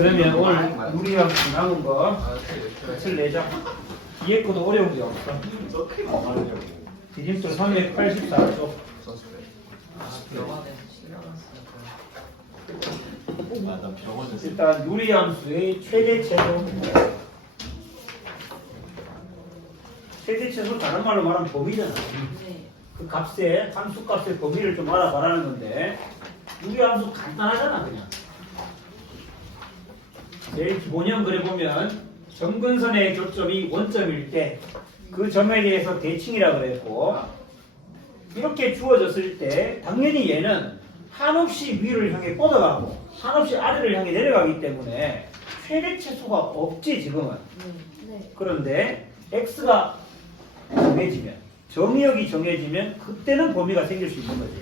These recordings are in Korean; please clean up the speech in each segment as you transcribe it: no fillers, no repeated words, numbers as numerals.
그러면 오늘 우리가 남은 거 끝을 내자. 뒤에 것도 어려운 게 없어. 디딤돌 384쪽. 일단 유리함수의 최대체도. 최대체도 다른 말로 말하면 범위잖아. 그 값의 함수 값의 범위를 좀 알아봐라는 건데 유리함수 간단하잖아 그냥. 제일 기본형 그래 보면 점근선의 교점이 원점일 때 그 점에 대해서 대칭이라고 그랬고 이렇게 주어졌을 때 당연히 얘는 한없이 위를 향해 뻗어가고 한없이 아래를 향해 내려가기 때문에 최대 최소가 없지 지금은. 그런데 x가 정해지면 정의역이 정해지면 그때는 범위가 생길 수 있는 거지.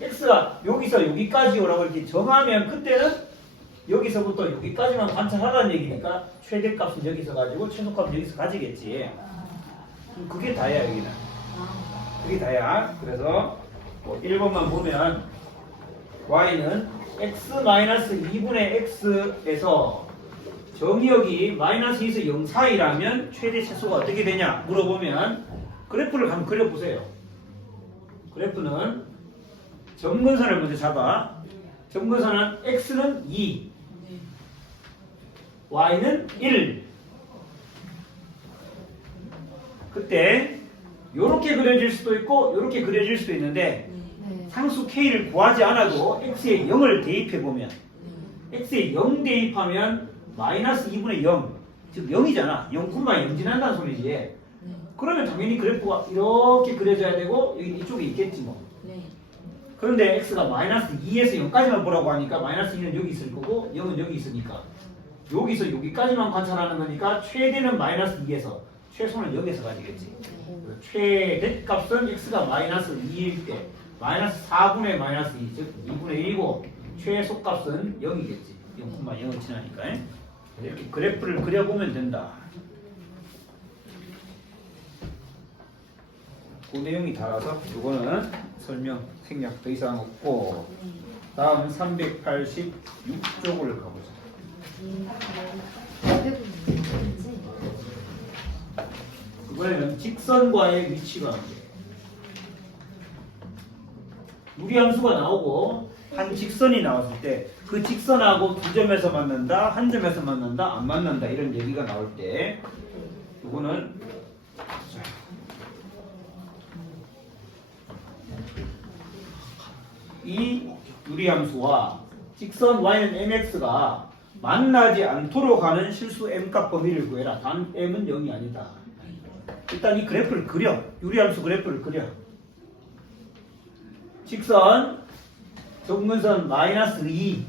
x가 여기서 여기까지 오라고 이렇게 정하면 그때는 여기서부터 여기까지만 관찰하라는 얘기니까 최대값은 여기서 가지고 최소값은 여기서 가지겠지. 그게 다야 여기는. 그게 다야. 그래서 뭐 1번만 보면 y는 x-2분의 x에서 정의역이 -2에서 0 사이라면 최대 최소가 어떻게 되냐 물어보면 그래프를 한번 그려보세요. 그래프는 점근선을 먼저 잡아. 점근선은 x는 2 y는 1. 그때 요렇게 그려질 수도 있고 요렇게 그려질 수도 있는데 상수 k를 구하지 않아도 x에 0을 대입해보면 x에 0 대입하면 -2분의 0 즉 0이잖아. 0,0 지난다는 소리지. 그러면 당연히 그래프가 이렇게 그려져야 되고 여기 이쪽에 있겠지 뭐. 그런데 x가 -2에서 0까지만 보라고 하니까 -2는 여기 있을 거고 0은 여기 있으니까 여기서 여기까지만 관찰하는 거니까 최대는 -2에서 최소는 여기서 가지겠지. 최대값은 x가 -2일 때 -4분의 -2 즉 2분의 1이고 최소값은 0이겠지. 0,0을 지나니까. 이렇게 그래프를 그려보면 된다. 그 내용이 달아서 이거는 설명 생략 더 이상 없고 다음 386쪽을 가보자. 그거는 직선과의 위치 관계. 유리함수가 나오고 한 직선이 나왔을 때 그 직선하고 두 점에서 만난다, 한 점에서 만난다, 안 만난다 이런 얘기가 나올 때 이거는 이 유리함수와 직선 y는 mx가 만나지 않도록 하는 실수 m값 범위를 구해라. 단 m은 0이 아니다. 일단 이 그래프를 그려. 유리함수 그래프를 그려. 직선 점근선 -2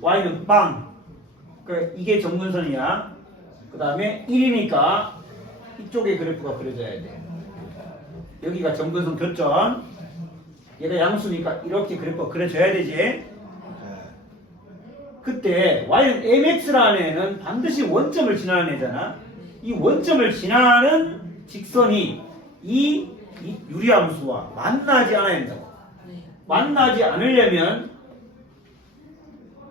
y는 빵. 그러니까 이게 점근선이야. 그 다음에 1이니까 이쪽에 그래프가 그려져야 돼. 여기가 점근선 교점. 얘가 양수니까 이렇게 그래프가 그려져야 되지. 그때 y는 mx라는 애는 반드시 원점을 지나는 애잖아. 이 원점을 지나는 직선이 이 유리함수와 만나지 않아야 된다고. 만나지 않으려면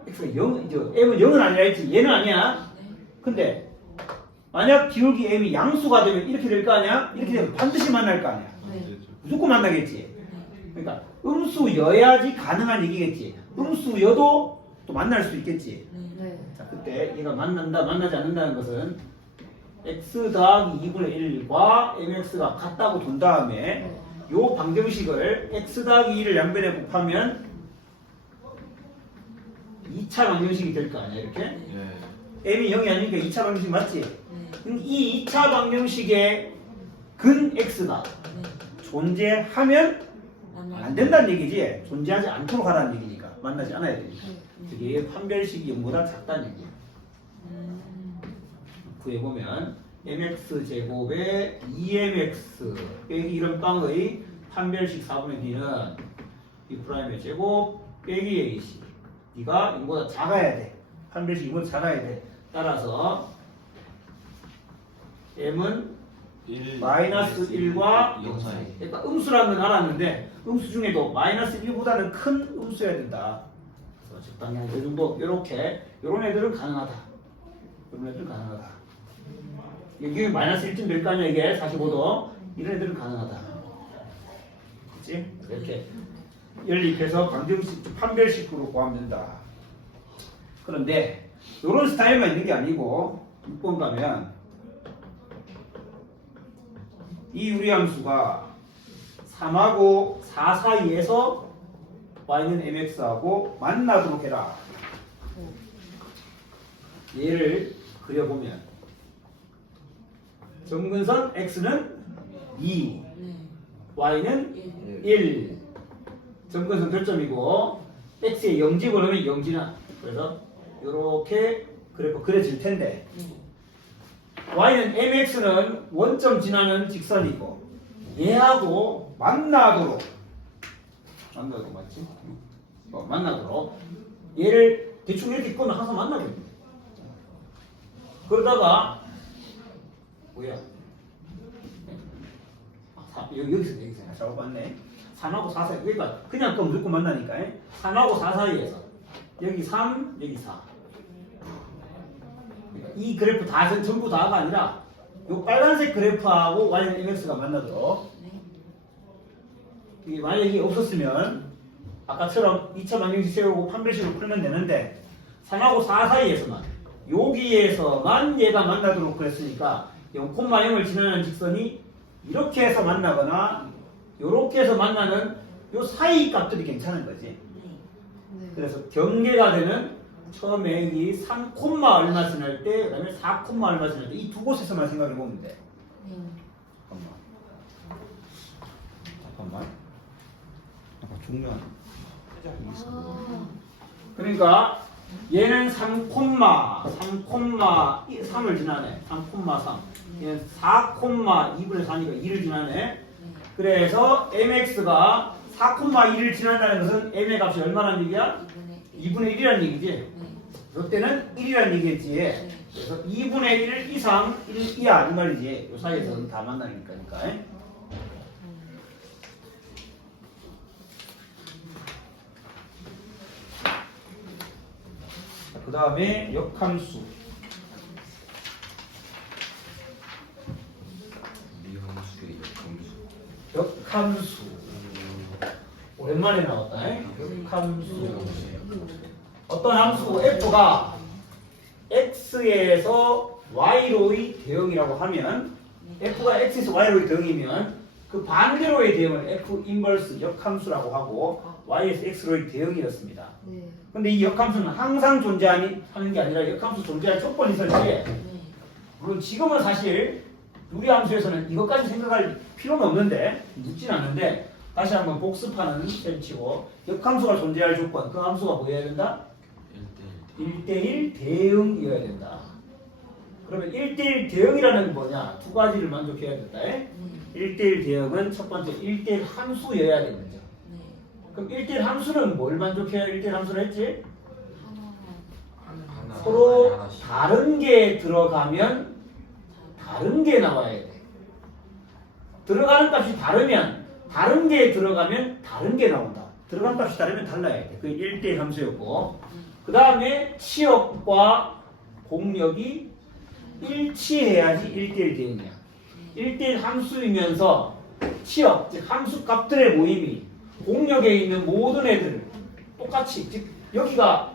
x가 0, m은 0은 아니라 했지. 얘는 아니야. 근데 만약 기울기 m이 양수가 되면 이렇게 될 거 아니야? 이렇게 되면 반드시 만날 거 아니야. 무조건 만나겠지. 그러니까 음수여야지 가능한 얘기겠지. 음수여도 또 만날 수 있겠지. 자, 그때 얘가 만난다, 만나지 않는다는 것은 x 더하기 2분의 1과 mx가 같다고 돈 다음에 요 방정식을 x 더하기 2를 양변에 곱하면 2차 방정식이 될 거 아니야 이렇게? m이 0이 아니니까 2차 방정식 맞지? 이 2차 방정식의 근 x가 존재하면 안 된다는 얘기지. 존재하지 않도록 하라는 얘기니까. 만나지 않아야 되니까. 이게 판별식이 0보다 작다는 얘기야. 구해보면 mx 제곱에 2mx 빼기 이런 빵의 판별식 4분의 d는 b 프라임의 제곱 빼기 ac. 네가 이거보다 작아야 돼. 판별식 이거보다 작아야 돼. 따라서 m은 -1과 0 사이. 그러니까 음수라는 건 알았는데 음수 중에도 -1보다는 큰 음수여야 된다. 그래서 즉 방향 이 정도 이렇게 이런 애들은 가능하다. 이런 애들은 가능하다. 여기 마이너스 1쯤 될 거 아니야 이게 45도 이런 애들은 가능하다. 그렇지? 이렇게 연립해서 방정식 판별식으로 구하면 된다. 그런데 이런 스타일만 있는 게 아니고 6번 가면 이 유리함수가 3하고 4 사이에서 y는 mx하고 만나도록 해라. 얘를 그려보면 점근선 x는 2, y는 1. 점근선 교점이고 x의 0지 그러면 0지나. 그래서 이렇게 그래프 그려질 텐데 y는 mx는 원점 지나는 직선이고 얘하고 만나도록 맞지? 만나도록 얘를 대충 이렇게 끊어 항상 만나거든요. 그러다가 뭐야? 여기서 잘못 봤네. 3하고 4 사이 그러니까 그냥 또 무조건 만나니까 3하고 4 사이에서 여기 3 여기 4 이 그래프 다 전부 다가 아니라 요 빨간색 그래프하고 y는 mx가 만나도록 이게 만약에 이게 없었으면 아까처럼 2차 방정식 세우고 판별식으로 풀면 되는데 3하고 4 사이에서만 여기에서만 얘가 만나도록 그랬으니까 0,0을 지나는 직선이 이렇게 해서 만나거나 이렇게 해서 만나는 요 사이 값들이 괜찮은 거지. 그래서 경계가 되는 처음에 이 3, 얼마 지날 때, 그 다음에 4, 얼마 지날 때 이 두 곳에서만 생각해 보면 돼. 잠깐만. 중요한. 그러니까 얘는 3,3을 지나네. 3,3. 얘는 4,2분의 4니까 2를 지나네. 그래서 mx가 4,2를 지난다는 것은 m의 값이 얼마라는 얘기야? 2분의 1이라는 얘기지. 이때는 1이라는 얘기겠지. 그래서 2분의 1 이상 1 이하 이 말이지. 이 사이에서는 다 만나니까. 그 다음에 역함수. 역함수. 오랜만에 나왔다. 역함수. 어떤 함수 f가 x에서 y로의 대응이라고 하면 f가 x에서 y로의 대응이면 그 반대로의 대응을 f 인버스 역함수라고 하고 y에서 x로의 대응이었습니다. 근데 이 역함수는 항상 존재하는 게 아니라 역함수 존재할 조건이 있었지. 물론 지금은 사실 유리함수에서는 이것까지 생각할 필요는 없는데 묻진 않는데 다시 한번 복습하는 셈치고 역함수가 존재할 조건 그 함수가 뭐여야 된다? 1대1 대응이어야 된다. 그러면 1대1 대응이라는 뭐냐? 두 가지를 만족해야 된다. 1대1 대응은 첫 번째 1대1 함수여야 되는 거죠. 그럼 1대1 함수는 뭘 만족해야 1대1 함수를 했지? 서로 다른 게 들어가면 다른 게 나와야 돼. 들어가는 값이 다르면 다른 게 들어가면 다른 게 나온다. 들어가는 값이 다르면 달라야 돼. 그게 1대1 함수였고 그 다음에 치역과 공역이 일치해야지 1대1 대응이야. 1대1 함수이면서 치역, 즉 함수 값들의 모임이 공역에 있는 모든 애들 똑같이, 즉 여기서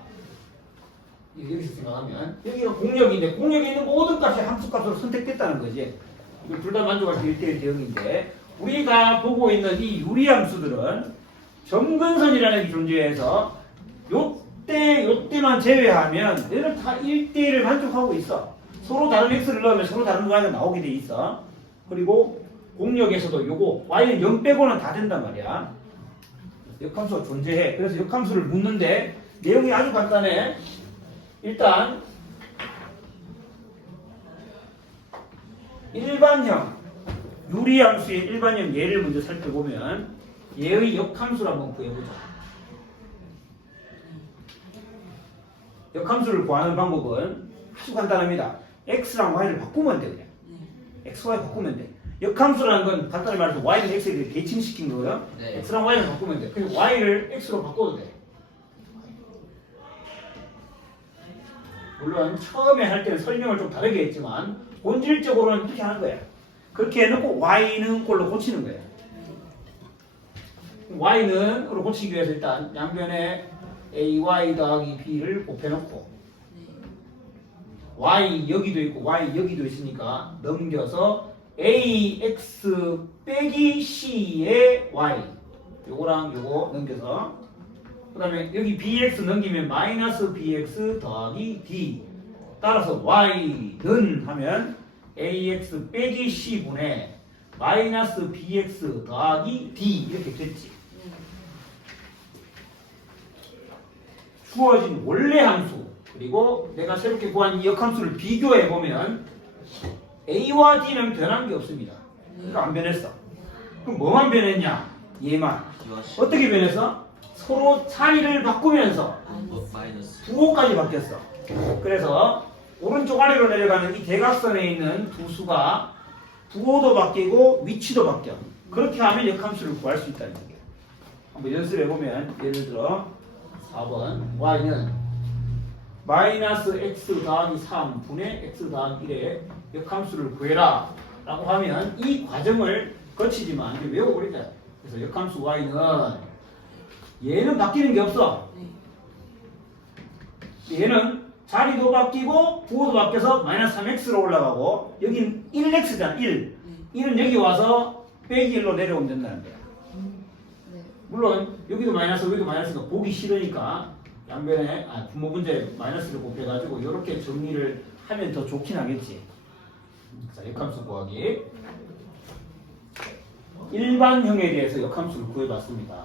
생각하면 여기가 공역인데 공역에 있는 모든 값이 함수 값으로 선택됐다는 거지. 이걸 둘 다 만족할 수 1대1 대응인데 우리가 보고 있는 이 유리함수들은 점근선이라는 게 존재해서 요때만 제외하면 얘는 다 1대1을 만족하고 있어. 서로 다른 x를 넣으면 서로 다른 y가 나오게 돼 있어. 그리고 공역에서도 요거 y는 0 빼고는 다 된단 말이야. 역함수가 존재해. 그래서 역함수를 묻는데 내용이 아주 간단해. 일단 일반형 유리함수의 일반형 예를 먼저 살펴보면 얘의 역함수를 한번 구해보자. 역함수를 구하는 방법은 아주 간단합니다. x랑 y를 바꾸면 돼 그냥. x, y 바꾸면 돼. 역함수라는 건 간단히 말해서 y는 x에 대칭시킨 거고요. x랑 y를 바꾸면 돼. 그래서 y를 x로 바꿔도 돼. 물론 처음에 할 때는 설명을 좀 다르게 했지만 본질적으로는 이렇게 하는 거야. 그렇게 해놓고 y는 꼴로 고치는 거야. y는으로 고치기 위해서 일단 양변에 ay 더하기 b를 곱해놓고 y 여기도 있고 y 여기도 있으니까 넘겨서 ax 빼기 c의 y 요거랑 요거 넘겨서 그 다음에 여기 bx 넘기면 마이너스 bx 더하기 d 따라서 y는 하면 ax 빼기 c분의 마이너스 bx 더하기 d 이렇게 됐지. 주어진 원래 함수 그리고 내가 새롭게 구한 이 역함수를 비교해 보면 a와 d는 변한 게 없습니다. 그러니까 안 변했어. 그럼 뭐만 변했냐? 얘만. 어떻게 변했어? 서로 차이를 바꾸면서 부호까지 바뀌었어. 그래서 오른쪽 아래로 내려가는 이 대각선에 있는 두 수가 부호도 바뀌고 위치도 바뀌어. 그렇게 하면 역함수를 구할 수 있다는 얘기야. 한번 연습해 보면 예를 들어 4번 y는 마이너스 x 더하기 3분의 x 더하기 1의 역함수를 구해라 라고 하면 이 과정을 거치지만 이제 외워버리자. 그래서 역함수 y는 얘는 바뀌는 게 없어. 얘는 자리도 바뀌고 부호도 바뀌어서 마이너스 3x로 올라가고 여긴 1x잖아. 1. 1은 여기 와서 빼기 1로 내려오면 된다는 거야. 물론 여기도 마이너스 여기도 마이너스가 보기 싫으니까 양변에 분모 문제 마이너스를 곱해가지고 이렇게 정리를 하면 더 좋긴 하겠지. 자, 역함수 구하기. 일반형에 대해서 역함수를 구해봤습니다.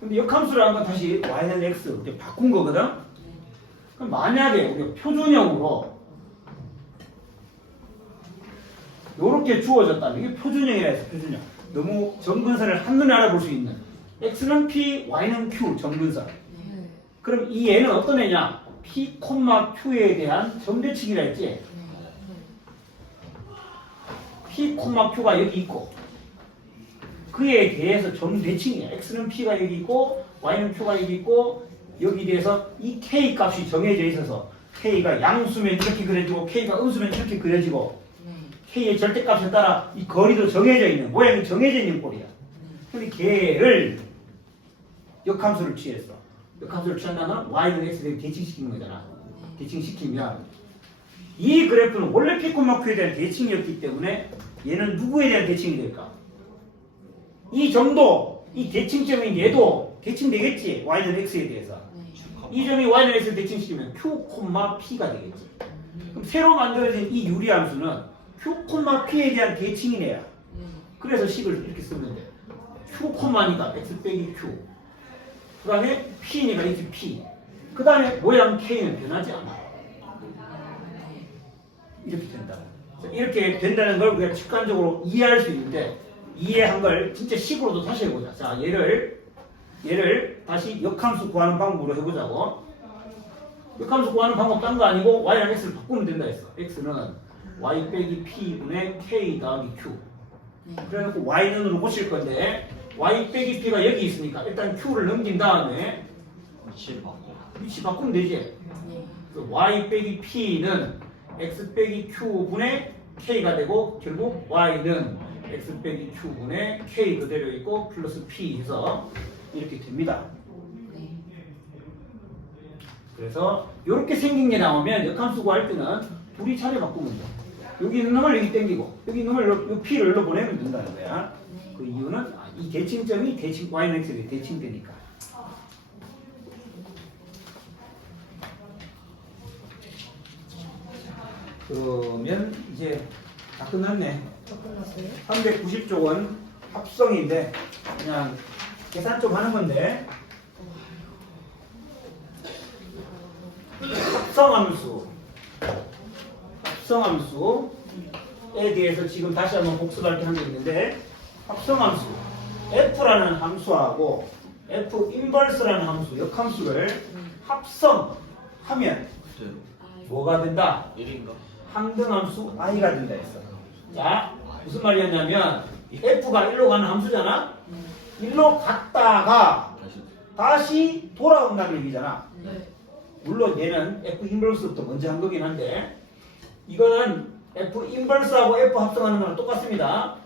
근데 역함수를 한번 다시 y는 x 이렇게 바꾼 거거든. 그럼 만약에 우리가 표준형으로 이렇게 주어졌다면 이게 표준형이라 해서 표준형. 너무 점근선을 한눈에 알아볼 수 있는 x는 p, y는 q 점근선. 그럼 이 애는 어떤 애냐? p, q에 대한 점대칭이라 했지. p, q가 여기 있고 그에 대해서 점대칭이야. x는 p가 여기 있고 y는 q가 여기 있고 여기 대해서 이 k 값이 정해져 있어서 k가 양수면 이렇게 그려지고 k가 음수면 이렇게 그려지고 k의 절대값에 따라 이 거리도 정해져 있는 모양이 정해져 있는 꼴이야. 근데 걔를 역함수를 취했어. 역함수를 취한다면 y는 x를 대칭시키는 거잖아. 대칭시키면 이 그래프는 원래 p, q에 대한 대칭이었기 때문에 얘는 누구에 대한 대칭이 될까? 이 점도 이 대칭점인 얘도 대칭되겠지. y는 x에 대해서. 이 점이 y는 x를 대칭시키면 q, p가 되겠지. 그럼 새로 만들어진 이 유리함수는 q, p에 대한 대칭이네요. 그래서 식을 이렇게 쓰면 돼. q니까 x 빼기 q. 그 다음에 p니까 x p. 그 다음에 모양 k는 변하지 않아. 이렇게 된다. 이렇게 된다는 걸 우리가 직관적으로 이해할 수 있는데 이해한 걸 진짜 식으로도 다시 해보자. 자, 얘를 다시 역함수 구하는 방법으로 해보자고. 역함수 구하는 방법 딴 거 아니고 y랑 x를 바꾸면 된다 했어. x는 y 빼기 p분의 k 더하기 q. 그래놓고 y는으로 고칠 건데 y 빼기 p가 여기 있으니까 일단 q를 넘긴 다음에 위치 바꾸면 되지. y 빼기 p는 x 빼기 q분의 k가 되고 결국 y는 x 빼기 q분의 k 그대로 있고 플러스 p 해서 이렇게 됩니다. 그래서 이렇게 생긴 게 나오면 역함수 구할 때는 둘이 차례 바꾸면 돼. 여기 있는 놈을 여기 땡기고 여기 있는 놈을 요 p를 여기로 보내면 된다는 거야. 그 이유는 이 대칭점이 y는 x에 대칭되니까. 그러면 이제 다 끝났네. 390쪽은 합성인데 그냥 계산 좀 하는 건데 합성함수에 대해서 지금 다시 한번 복습할 게 한 게 있는데 합성함수 f라는 함수하고 f 인버스라는 함수 역함수를 합성하면 뭐가 된다? 항등함수 i가 된다 했어. 자, 무슨 말이었냐면 f가 1로 가는 함수잖아. 1로 갔다가 다시 돌아온다는 얘기잖아. 물론 얘는 F 인버스부터 먼저 한 거긴 한데 이거는 F 인버스하고 F 합성하는 거랑 똑같습니다.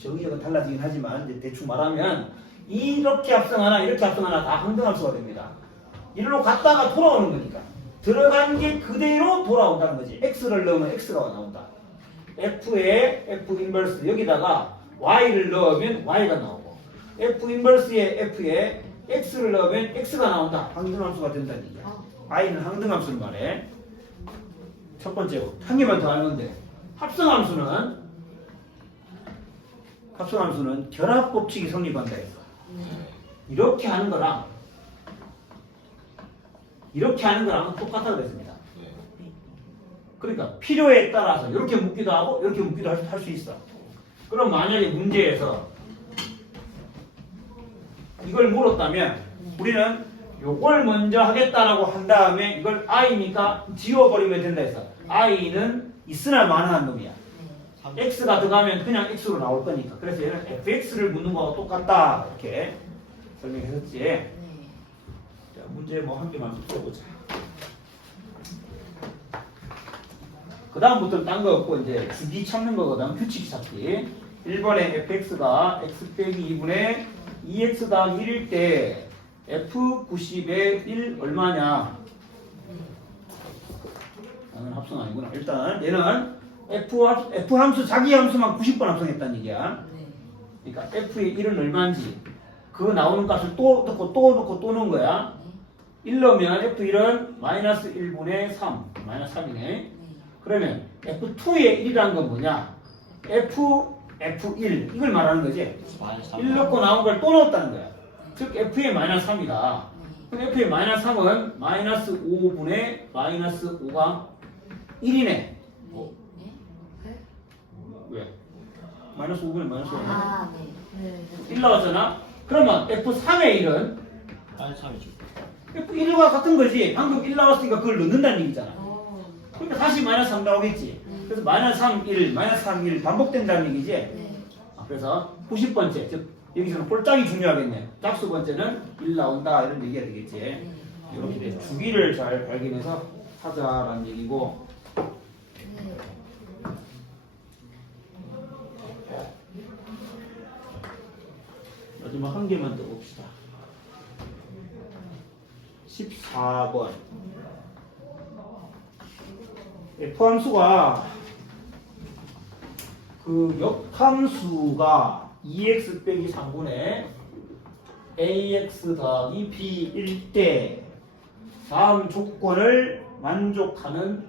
정의가 달라지긴 하지만 이제 대충 말하면 이렇게 합성하나 이렇게 합성하나 다 항등함수가 됩니다. 이리로 갔다가 돌아오는 거니까 들어간 게 그대로 돌아온다는 거지. X를 넣으면 X가 나온다. F에 F 인버스 여기다가 Y를 넣으면 Y가 나오고 F 인버스에 F에 X를 넣으면 X가 나온다. 항등함수가 된다는 얘기야. Y는 항등함수를 말해. 첫 번째로 한 개만 더 하는 건데 합성함수는 결합법칙이 성립한다 했어. 이렇게 하는 거랑 이렇게 하는 거랑 똑같다고 그랬습니다. 그러니까 필요에 따라서 이렇게 묶기도 하고 이렇게 묶기도 할 수 있어. 그럼 만약에 문제에서 이걸 물었다면 우리는 요걸 먼저 하겠다라고 한 다음에 이걸 i니까 지워버리면 된다 해서 i는 있으나 마나한 놈이야. x가 들어가면 그냥 x로 나올 거니까. 그래서 얘는 fx를 묻는 거하고 똑같다 이렇게 설명했었지. 자, 문제 뭐 한 개만 풀어보자. 그 다음부터는 딴 거 없고 이제 주기 찾는 거거든. 규칙 찾기. 1번에 fx가 x 빼기 2분의 2x 더하기 1일 때 f 90에 1 얼마냐? 나는 합성 아니구나. 일단 얘는 f 함수 자기 함수만 90번 합성했다는 얘기야. 그러니까 f의 1은 얼마인지 그 나오는 값을 또 넣고 또 넣고 또 넣은 거야. 1 넣으면 f1은 마이너스 1분의 3 마이너스 3이네. 그러면 f2의 1이라는 건 뭐냐? f1 이걸 말하는 거지. 1 넣고 나온 걸 또 넣었다는 거야. 즉 f의 마이너스 3이다. 그럼 f의 마이너스 3은 마이너스 5분의 마이너스 5가 1이네. 왜? 마이너스 5분의 마이너스 5가 1 나왔잖아. 그러면 f3의 1은 마이너스 3이죠. f1과 같은 거지. 방금 1 나왔으니까 그걸 넣는다는 얘기잖아. 그러니까 다시 마이너스 3 나오겠지. 그래서 마이너스 3, 1, 마이너스 3, 1 반복된다는 얘기지. 그래서 90번째, 즉 여기서는 꼴짝이 중요하겠네. 짝수 번째는 1 나온다 이런 얘기가 되겠지. 이렇게 주기를 잘 발견해서 하자라는 얘기고. 마지막 한 개만 더 봅시다. 14번. F함수가 그 역함수가 2x 빼기 3분의 ax 더하기 b일 때 다음 조건을 만족하는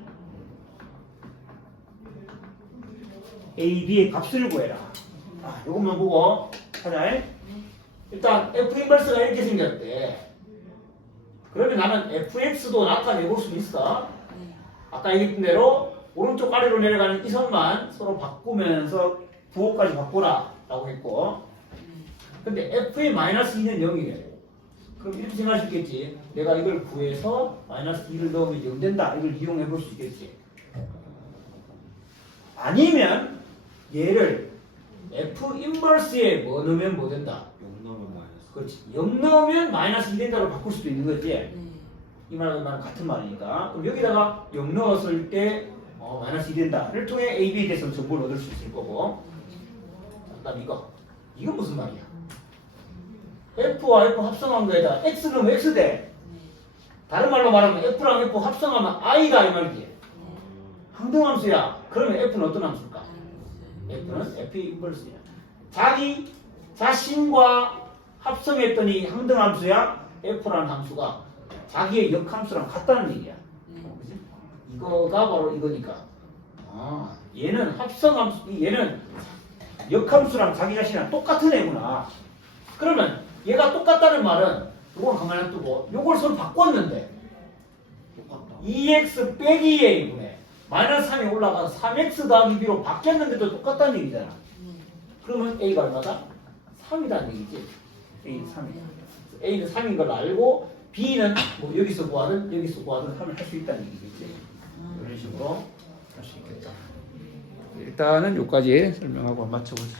a, b의 값을 구해라. 이것만 보고 하자. 일단 f 인버스가 이렇게 생겼대. 그러면 나는 fx도 나타내볼 수 있어. 아까 얘기했던 대로 오른쪽 아래로 내려가는 이 선만 서로 바꾸면서 부호까지 바꾸라 라고 했고, 근데 f의 마이너스 2는 0이래. 그럼 이렇게 생각할 수 있겠지. 내가 이걸 구해서 마이너스 2를 넣으면 0 된다. 이걸 이용해 볼 수 있겠지. 아니면 얘를 f 인버스에 뭐 넣으면 뭐 된다. 0 넣으면 마이너스. 그렇지. 0 넣으면 마이너스 2 된다로 바꿀 수도 있는 거지. 이 말은 같은 말이니까. 그럼 여기다가 0 넣었을 때 마이너스 2 된다를 통해 a, b에 대해서 정보를 얻을 수 있을 거고. 그 다음 이건 무슨 말이야? f와 f 합성한 거에다 x 넣으면 x 돼. 다른 말로 말하면 f랑 f 합성하면 i다 이 말이지. 항등함수야. 그러면 f는 어떤 함수일까? f는 f 인버스야. 자기 자신과 합성했더니 항등함수야. f라는 함수가 자기의 역함수랑 같다는 얘기야. 그치? 이거가 바로 이거니까. 얘는 합성함수, 얘는 역함수랑 자기 자신이랑 똑같은 애구나. 그러면 얘가 똑같다는 말은 이건 가만히 놔두고 요걸 서로 바꿨는데 2x 빼기 a분의 마이너스 3이 올라가서 3x 더하기 b로 바뀌었는데도 똑같다는 얘기잖아. 그러면 a가 얼마다? 3이라는 얘기지. a는 3이야. a는 3인 걸 알고 b는 뭐 여기서 구하든 여기서 구하든 하면 할 수 있다는 얘기겠지. 이런 식으로 할 수 있겠다. 일단은 여기까지 설명하고 맞춰보자.